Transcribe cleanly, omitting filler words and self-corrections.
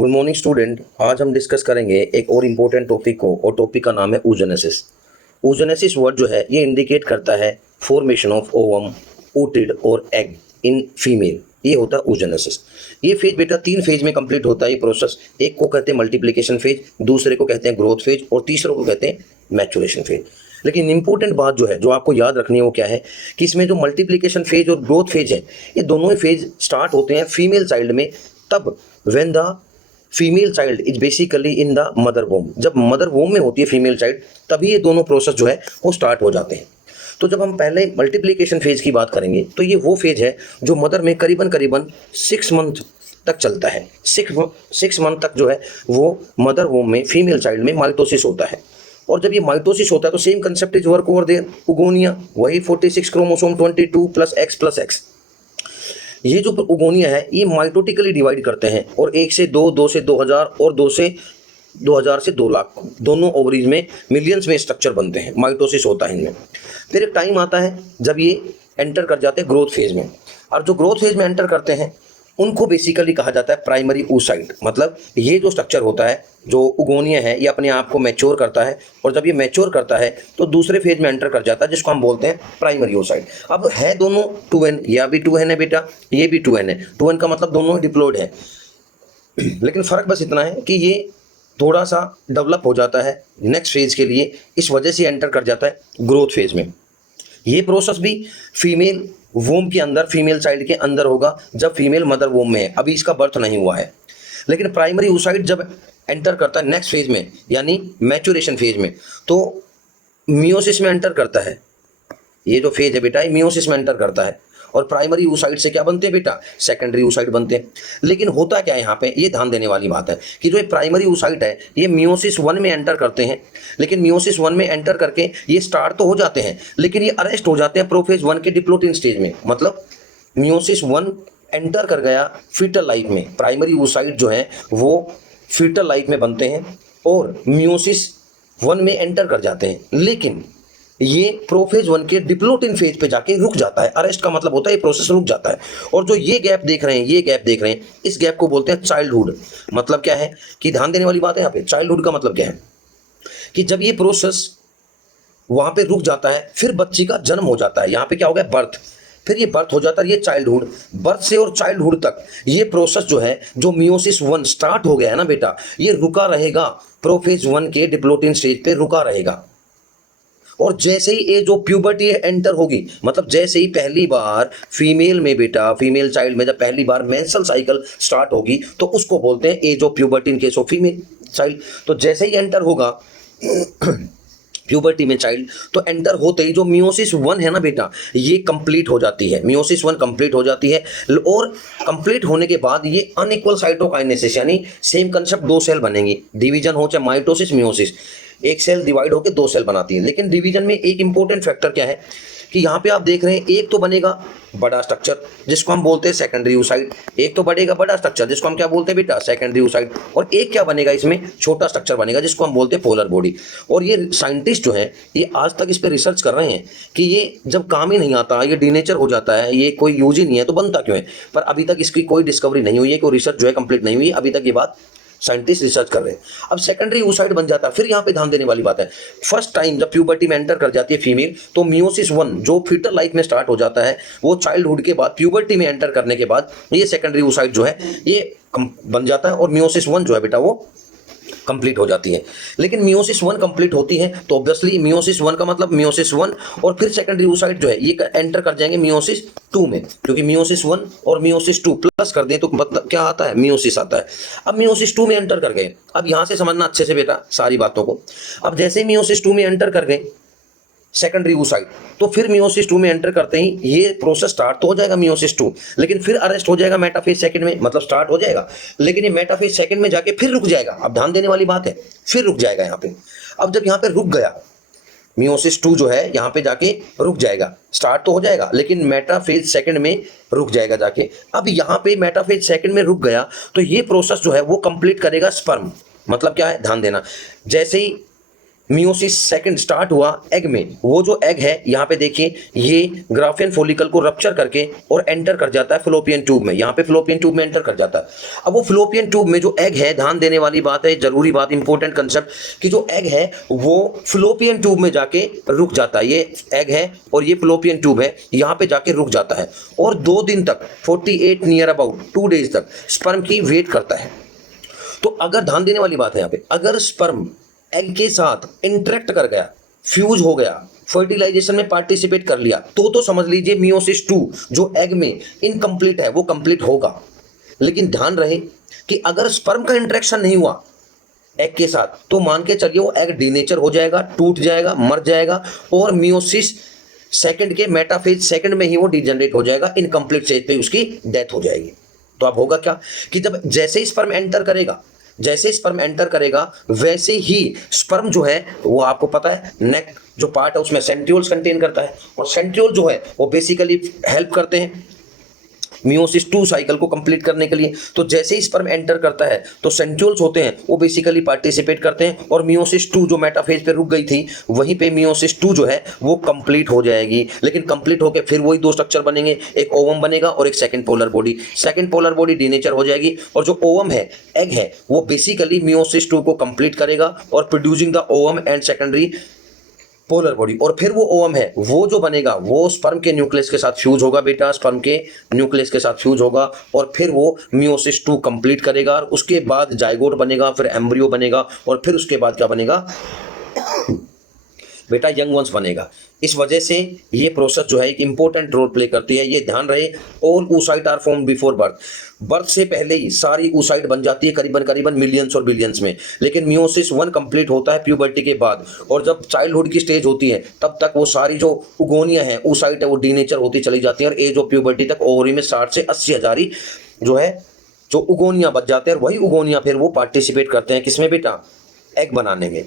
Good morning student. आज हम discuss करेंगे एक और इम्पोर्टेंट टॉपिक को, और टॉपिक का नाम है oogenesis। oogenesis वर्ड जो है ये इंडिकेट करता है फॉर्मेशन ऑफ ओवम, ओटिड और एग इन फीमेल। ये होता है oogenesis। ये फेज बेटा 3 फेज में कंप्लीट होता है ये प्रोसेस। एक को कहते हैं मल्टीप्लिकेशन फेज, दूसरे को कहते हैं ग्रोथ फेज और तीसरे को कहते हैं मैचुरेशन फेज। लेकिन इंपॉर्टेंट बात जो है, जो आपको याद रखनी है, वो क्या है कि इसमें जो मल्टीप्लिकेशन फेज और ग्रोथ फेज है, ये दोनों ही फेज स्टार्ट होते हैं फीमेल चाइल्ड में, तब when the female child is basically in the mother womb. जब मदर वोम में होती है फीमेल चाइल्ड, तभी ये दोनों प्रोसेस जो है वो स्टार्ट हो जाते हैं। तो जब हम पहले मल्टीप्लिकेशन फेज की बात करेंगे, तो ये वो फेज है जो मदर में करीबन 6 मंथ तक चलता है। 6 मंथ तक जो है वो मदर वोम में फीमेल चाइल्ड में माइटोसिस होता है। और जब ये माइटोसिस होता है तो same concept is work over there, oogonia, वही 46 क्रोमोसोम 22 प्लस एक्स। ये जो उगोनिया है ये माइटोटिकली डिवाइड करते हैं, और 1 से 2, 2 से 2000 और 2000 से 2 लाख दोनों ओवरीज में मिलियंस में स्ट्रक्चर बनते हैं। माइटोसिस होता है इनमें। फिर एक टाइम आता है जब ये एंटर कर जाते हैं ग्रोथ फेज में, और जो ग्रोथ फेज में एंटर करते हैं उनको बेसिकली कहा जाता है प्राइमरी oocyte। मतलब ये जो स्ट्रक्चर होता है, जो उगोनिया है, ये अपने आप को मैच्योर करता है, और जब ये मैच्योर करता है तो दूसरे फेज में एंटर कर जाता है, जिसको हम बोलते हैं प्राइमरी oocyte। अब है दोनों 2n, या भी 2n है बेटा, ये भी 2n है। 2n का मतलब दोनों ही डिप्लॉयड है। लेकिन फ़र्क बस इतना है कि ये थोड़ा सा डेवलप हो जाता है नेक्स्ट फेज के लिए, इस वजह से एंटर कर जाता है ग्रोथ फेज में। ये प्रोसेस भी फीमेल वोम के अंदर, फीमेल चाइल्ड के अंदर होगा, जब फीमेल मदर वोम में है, अभी इसका बर्थ नहीं हुआ है। लेकिन प्राइमरी oocyte जब एंटर करता है नेक्स्ट फेज में, यानी मैच्योरेशन फेज में, तो मियोसिस में एंटर करता है। ये जो फेज है बेटा, ये मियोसिस में एंटर करता है, और प्राइमरी oocyte से क्या बनते हैं बेटा, सेकेंडरी oocyte बनते हैं। लेकिन होता क्या है यहाँ पे, ये ध्यान देने वाली बात है कि जो ये प्राइमरी oocyte है ये मियोसिस 1 में एंटर करते हैं। लेकिन मियोसिस 1 में एंटर करके ये स्टार्ट तो हो जाते हैं, लेकिन ये अरेस्ट हो जाते हैं प्रोफेज 1 के डिप्लोटिन स्टेज में। मतलब मियोसिस 1 एंटर कर गया फीटल लाइफ में, प्राइमरी oocyte जो है वो फीटल लाइफ में बनते हैं और मियोसिस 1 में एंटर कर जाते हैं, लेकिन ये प्रोफेज 1 के डिप्लोटिन फेज पे जाके रुक जाता है। अरेस्ट का मतलब होता है ये प्रोसेस रुक जाता है। और जो ये गैप देख रहे हैं, इस गैप को बोलते हैं चाइल्डहुड। मतलब क्या है कि ध्यान देने वाली बात है यहाँ पे, चाइल्डहुड का मतलब क्या है कि जब ये प्रोसेस वहां पे रुक जाता है, फिर बच्ची का जन्म हो जाता है। यहाँ पे क्या हो गया, बर्थ, फिर ये बर्थ हो जाता है, ये चाइल्डहुड। बर्थ से और चाइल्डहुड तक ये प्रोसेस जो है, जो मियोसिस 1 स्टार्ट हो गया है ना बेटा, ये रुका रहेगा, प्रोफेज 1 के डिप्लोटिन स्टेज पे रुका रहेगा। और जैसे ही एज ऑफ प्यूबर्टी एंटर होगी, मतलब जैसे ही पहली बार फीमेल में बेटा, फीमेल चाइल्ड में जब पहली बार मेंस्ट्रुअल साइकिल स्टार्ट होगी, तो उसको बोलते हैं age of puberty in case of female child. तो जैसे ही एंटर होगा प्यूबर्टी में चाइल्ड, तो एंटर होते ही जो मियोसिस 1 है ना बेटा, ये कंप्लीट हो जाती है। मियोसिस 1 कंप्लीट हो जाती है, और कंप्लीट होने के बाद ये अनइक्वल साइटोकाइनेसिस, यानी सेम कंसेप्ट, 2 सेल बनेंगी। डिवीजन हो चाहे माइटोसिस, मियोसिस, एक सेल डिवाइड होकर 2 सेल बनाती है। लेकिन डिवीजन में एक इंपॉर्टेंट फैक्टर क्या है कि यहाँ पे आप देख रहे हैं, एक तो बनेगा बड़ा स्ट्रक्चर जिसको हम बोलते हैं सेकेंडरी oocyte, एक तो बढ़ेगा बड़ा स्ट्रक्चर जिसको हम क्या बोलते हैं बेटा, सेकेंडरी oocyte, और एक क्या बनेगा इसमें, छोटा स्ट्रक्चर बनेगा जिसको हम बोलते हैं पोलर बॉडी। और ये साइंटिस्ट जो है, ये आज तक इस पर रिसर्च कर रहे हैं कि ये जब काम ही नहीं आता, ये डीनेचर हो जाता है, ये कोई यूज ही नहीं है, तो बनता क्यों है। पर अभी तक इसकी कोई डिस्कवरी नहीं हुई है, कोई रिसर्च जो है कंप्लीट नहीं हुई है अभी तक। ये बात साइंटिस्ट रिसर्च कर रहे हैं। अब सेकेंडरी oocyte बन जाता है। फिर यहाँ पे ध्यान देने वाली बात है, फर्स्ट टाइम जब प्यूबर्टी में एंटर कर जाती है फीमेल, तो मियोसिस 1 जो फीटल लाइफ में स्टार्ट हो जाता है, वो चाइल्डहुड के बाद, प्यूबर्टी में एंटर करने के बाद, ये सेकेंडरी oocyte जो है ये बन जाता है, और मियोसिस 1 जो है बेटा वो कंप्लीट हो जाती है। लेकिन मियोसिस 1 कंप्लीट होती है तो ऑब्वियसली मियोसिस 1 का मतलब मियोसिस 1, और फिर सेकेंडरी oocyte जो है ये एंटर कर जाएंगे मियोसिस 2 में, क्योंकि मियोसिस 1 और मियोसिस 2 प्लस कर दें तो मतलब क्या आता है, मियोसिस आता है। अब मियोसिस 2 में एंटर कर गए, अब यहां से समझना अच्छे से बेटा सारी बातों को। अब जैसे मियोसिस 2 में एंटर कर गए सेकेंडरी oocyte, तो फिर मियोसिस 2 में एंटर करते ही ये प्रोसेस स्टार्ट तो हो जाएगा मियोसिस 2, लेकिन फिर अरेस्ट हो जाएगा मेटाफेज सेकंड में। मतलब स्टार्ट हो जाएगा, लेकिन ये मेटाफेज सेकंड में जाके फिर रुक जाएगा। अब ध्यान देने वाली बात है, फिर रुक जाएगा यहाँ पे। अब जब यहाँ पे रुक गया मियोसिस 2 जो है, यहाँ पे जाके रुक जाएगा, स्टार्ट तो हो जाएगा लेकिन मेटाफेज सेकंड में रुक जाएगा जाके। अब यहाँ पे मेटाफेज सेकंड में रुक गया, तो ये प्रोसेस जो है वो कंप्लीट करेगा स्पर्म। मतलब क्या है, ध्यान देना, जैसे ही मियोसिस सेकंड स्टार्ट हुआ एग में। वो जो एग है यहाँ पे देखिए, ये ग्राफियन फॉलिकल को रप्चर करके और एंटर कर जाता है फ्लोपियन ट्यूब में। यहाँ पे फ्लोपियन ट्यूब में एंटर कर जाता है। अब वो फ्लोपियन ट्यूब में जो एग है, ध्यान देने वाली बात है, जरूरी बात, इंपॉर्टेंट कंसेप्ट, कि जो एग है वो फ्लोपियन ट्यूब में जाके रुक जाता है। ये एग है और ये फ्लोपियन ट्यूब है, यहाँ पे जाके रुक जाता है और 2 दिन तक 48 नियर अबाउट 2 डेज तक स्पर्म की वेट करता है। तो अगर ध्यान देने वाली बात है यहाँ पे, अगर स्पर्म एग के साथ इंटरेक्ट कर गया, फ्यूज हो गया, फर्टिलाइजेशन में पार्टिसिपेट कर लिया, तो समझ लीजिए मियोसिस 2 जो एग में इनकम्प्लीट है वो कंप्लीट होगा। लेकिन ध्यान रहे कि अगर स्पर्म का इंटरेक्शन नहीं हुआ एग के साथ, तो मान के चलिए वो एग डीनेचर हो जाएगा, टूट जाएगा, मर जाएगा और मियोसिस सेकंड के मेटाफेज सेकंड में ही वो डिजनरेट हो जाएगा, इनकम्प्लीट स्टेज पे उसकी डेथ हो जाएगी। तो अब होगा क्या कि जब जैसे ही स्पर्म एंटर करेगा, जैसे स्पर्म एंटर करेगा वैसे ही स्पर्म जो है वो, आपको पता है नेक जो पार्ट है उसमें सेंट्रियोल्स कंटेन करता है और सेंट्रियोल जो है वो बेसिकली हेल्प करते हैं मियोसिस 2 साइकिल को कंप्लीट करने के लिए। तो जैसे ही स्पर्म एंटर करता है तो सेंट्रियोल्स होते हैं वो बेसिकली पार्टिसिपेट करते हैं और मियोसिस 2 जो मेटाफेज पे रुक गई थी वहीं पे मियोसिस 2 जो है वो कंप्लीट हो जाएगी। लेकिन कंप्लीट होकर फिर वही 2 स्ट्रक्चर बनेंगे, एक ओवम बनेगा और एक second polar body. Second polar body denature हो जाएगी और जो ओवम है, एग है, वो बेसिकली मियोसिस 2 को कंप्लीट करेगा और producing the ovum and secondary polar body. और फिर वो ओवम है वो जो बनेगा वो स्पर्म के न्यूक्लियस के साथ फ्यूज होगा बेटा, स्पर्म के न्यूक्लियस के साथ फ्यूज होगा और फिर वो मियोसिस 2 कंप्लीट करेगा और उसके बाद जाइगोट बनेगा, फिर एम्ब्रियो बनेगा और फिर उसके बाद क्या बनेगा बेटा, यंग वंस बनेगा। इस वजह से ये प्रोसेस जो है एक इंपॉर्टेंट रोल प्ले करती है। ये ध्यान रहे, all oocyte are form before birth. Birth से पहले ही सारी oocyte बन जाती है, करीबन मिलियंस और बिलियंस में। लेकिन मियोसिस 1 कंप्लीट होता है प्यूबर्टी के बाद और जब चाइल्डहुड की स्टेज होती है तब तक वो सारी जो उगोनिया है, oocyte है, वो डीनेचर होती चली जाती है और एज ऑफ प्यूबर्टी तक ओवरी में 60 से 80 हजार ही जो है जो उगोनिया बच जाते हैं और वही उगोनिया फिर वो पार्टिसिपेट करते हैं किसमें बेटा, एग बनाने में।